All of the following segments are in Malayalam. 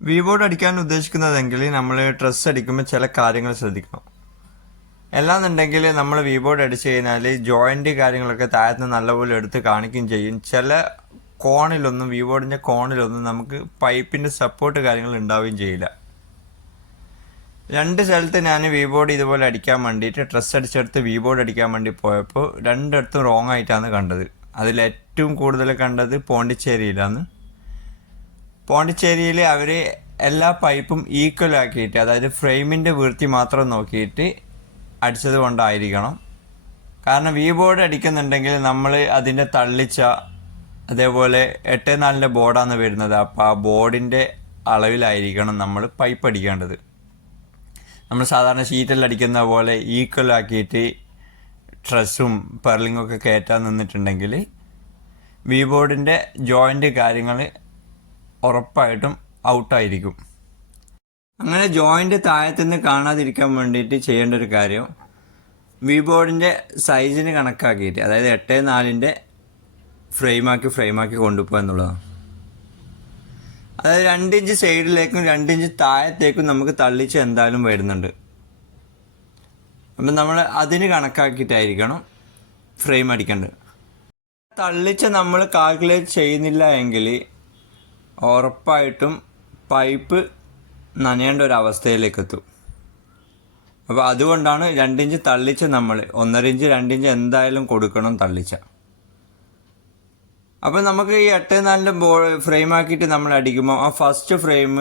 വി ബോർഡ് അടിക്കാൻ ഉദ്ദേശിക്കുന്നതെങ്കിൽ നമ്മൾ ഡ്രസ്സ് അടിക്കുമ്പോൾ ചില കാര്യങ്ങൾ ശ്രദ്ധിക്കണം. എല്ലാന്നുണ്ടെങ്കിൽ നമ്മൾ വി ബോർഡ് അടിച്ചു കഴിഞ്ഞാൽ ജോയിന്റ് കാര്യങ്ങളൊക്കെ താഴത്തുനിന്ന് നല്ലപോലെ എടുത്ത് കാണിക്കുകയും ചെയ്യും. ചില കോണിലൊന്നും വി ബോർഡിൻ്റെ കോണിലൊന്നും നമുക്ക് പൈപ്പിൻ്റെ സപ്പോർട്ട് കാര്യങ്ങൾ ഉണ്ടാവുകയും ചെയ്യില്ല. 2 സ്ഥലത്ത് ഞാൻ വി ബോർഡ് ഇതുപോലെ അടിക്കാൻ വേണ്ടിയിട്ട് ഡ്രസ്സ് അടിച്ചെടുത്ത് വി ബോർഡ് അടിക്കാൻ വേണ്ടി പോയപ്പോൾ 2 ഇടത്തും റോങ് ആയിട്ടാണ് കണ്ടത്. അതിലേറ്റവും കൂടുതൽ കണ്ടത് പോണ്ടിച്ചേരിയിലാണ്. പോണ്ടിച്ചേരിയിൽ അവർ എല്ലാ പൈപ്പും ഈക്വൽ ആക്കിയിട്ട്, അതായത് ഫ്രെയിമിൻ്റെ വൃത്തി മാത്രം നോക്കിയിട്ട് അടിച്ചത് കൊണ്ടായിരിക്കണം. കാരണം വി ബോർഡ് അടിക്കുന്നുണ്ടെങ്കിൽ നമ്മൾ അതിൻ്റെ തള്ളിച്ച, അതേപോലെ 8x4 ബോർഡാണ് വരുന്നത്. അപ്പോൾ ആ ബോർഡിൻ്റെ അളവിലായിരിക്കണം നമ്മൾ പൈപ്പ് അടിക്കേണ്ടത്. നമ്മൾ സാധാരണ ഷീറ്റെല്ലാം അടിക്കുന്ന പോലെ ഈക്വൽ ആക്കിയിട്ട് ട്രസ്സും പെർലിങ്ങും ഒക്കെ കയറ്റാൻ നിന്നിട്ടുണ്ടെങ്കിൽ വി ബോർഡിൻ്റെ ജോയിൻ്റ് കാര്യങ്ങൾ ഉറപ്പായിട്ടും ഔട്ടായിരിക്കും. അങ്ങനെ ജോയിൻ്റ് താഴത്തുനിന്ന് കാണാതിരിക്കാൻ വേണ്ടിയിട്ട് ചെയ്യേണ്ട ഒരു കാര്യം, വി ബോർഡിൻ്റെ സൈസിന് കണക്കാക്കിയിട്ട്, അതായത് 8x4 ഫ്രെയിമാക്കി കൊണ്ടുപോകുക എന്നുള്ളതാണ്. അതായത് 2 ഇഞ്ച് സൈഡിലേക്കും 2 ഇഞ്ച് താഴത്തേക്കും നമുക്ക് തള്ളിച്ച് എന്തായാലും വരുന്നുണ്ട്. അപ്പം നമ്മൾ അതിന് കണക്കാക്കിയിട്ടായിരിക്കണം ഫ്രെയിം അടിക്കേണ്ടത്. തള്ളിച്ച നമ്മൾ കാൽക്കുലേറ്റ് ചെയ്യുന്നില്ല എങ്കിൽ ഉറപ്പായിട്ടും പൈപ്പ് നനയേണ്ട ഒരു അവസ്ഥയിലേക്ക് എത്തും. അപ്പോൾ അതുകൊണ്ടാണ് 2 ഇഞ്ച് തള്ളിച്ച നമ്മൾ 1.5 ഇഞ്ച് 2 ഇഞ്ച് എന്തായാലും കൊടുക്കണം തള്ളിച്ച. അപ്പോൾ നമുക്ക് ഈ 8x4 ഫ്രെയിം ആക്കിയിട്ട് നമ്മൾ അടിക്കുമ്പോൾ ആ ഫസ്റ്റ് ഫ്രെയിം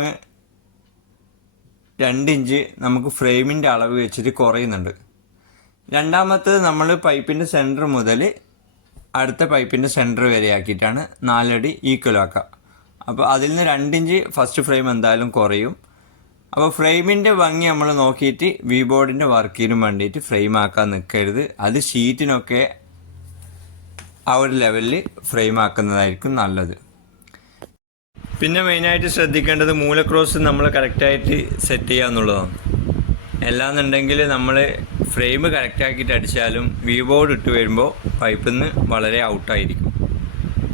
2 ഇഞ്ച് നമുക്ക് ഫ്രെയിമിൻ്റെ അളവ് വെച്ചിട്ട് കുറയുന്നുണ്ട്. രണ്ടാമത്തേത് നമ്മൾ പൈപ്പിൻ്റെ സെൻറ്റർ മുതൽ അടുത്ത പൈപ്പിൻ്റെ സെൻറ്റർ വരെ ആക്കിയിട്ടാണ് 4 അടി ഈക്വൽ ആക്കുക. അപ്പോൾ അതിൽ നിന്ന് 2 ഇഞ്ച് ഫസ്റ്റ് ഫ്രെയിം എന്തായാലും കുറയും. അപ്പോൾ ഫ്രെയിമിൻ്റെ ഭംഗി നമ്മൾ നോക്കിയിട്ട് വി ബോർഡിൻ്റെ വർക്കിനും വേണ്ടിയിട്ട് ഫ്രെയിം ആക്കാൻ നിൽക്കരുത്. അത് ഷീറ്റിനൊക്കെ ആ ഒരു ലെവലിൽ ഫ്രെയിം ആക്കുന്നതായിരിക്കും നല്ലത്. പിന്നെ മെയിനായിട്ട് ശ്രദ്ധിക്കേണ്ടത് മൂല ക്രോസ് നമ്മൾ കറക്റ്റായിട്ട് സെറ്റ് ചെയ്യുക എന്നുള്ളതാണ്. എല്ലാന്നുണ്ടെങ്കിൽ നമ്മൾ ഫ്രെയിം കറക്റ്റാക്കിയിട്ട് അടിച്ചാലും വി ബോർഡ് ഇട്ട് വരുമ്പോൾ പൈപ്പിൽ നിന്ന് വളരെ ഔട്ടായിരിക്കും.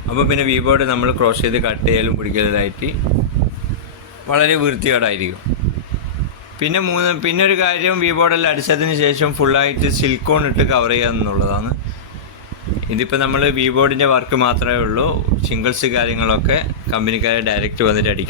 അപ്പോൾ പിന്നെ വി ബോർഡ് നമ്മൾ ക്രോസ് ചെയ്ത് കട്ട് ചെയ്യലും പിടിക്കലായിട്ട് വളരെ വൃത്തികേടായിരിക്കും. പിന്നെ ഒരു കാര്യം, വി ബോർഡെല്ലാം അടിച്ചതിന് ശേഷം ഫുള്ളായിട്ട് സിലിക്കോൺ ഇട്ട് കവർ ചെയ്യുക എന്നുള്ളതാണ്. ഇതിപ്പോൾ നമ്മൾ വി ബോർഡിൻ്റെ വർക്ക് മാത്രമേ ഉള്ളൂ. സിംഗിൾസ് കാര്യങ്ങളൊക്കെ കമ്പനിക്കാരെ ഡയറക്റ്റ് വന്നിട്ട് അടിക്കുന്നു.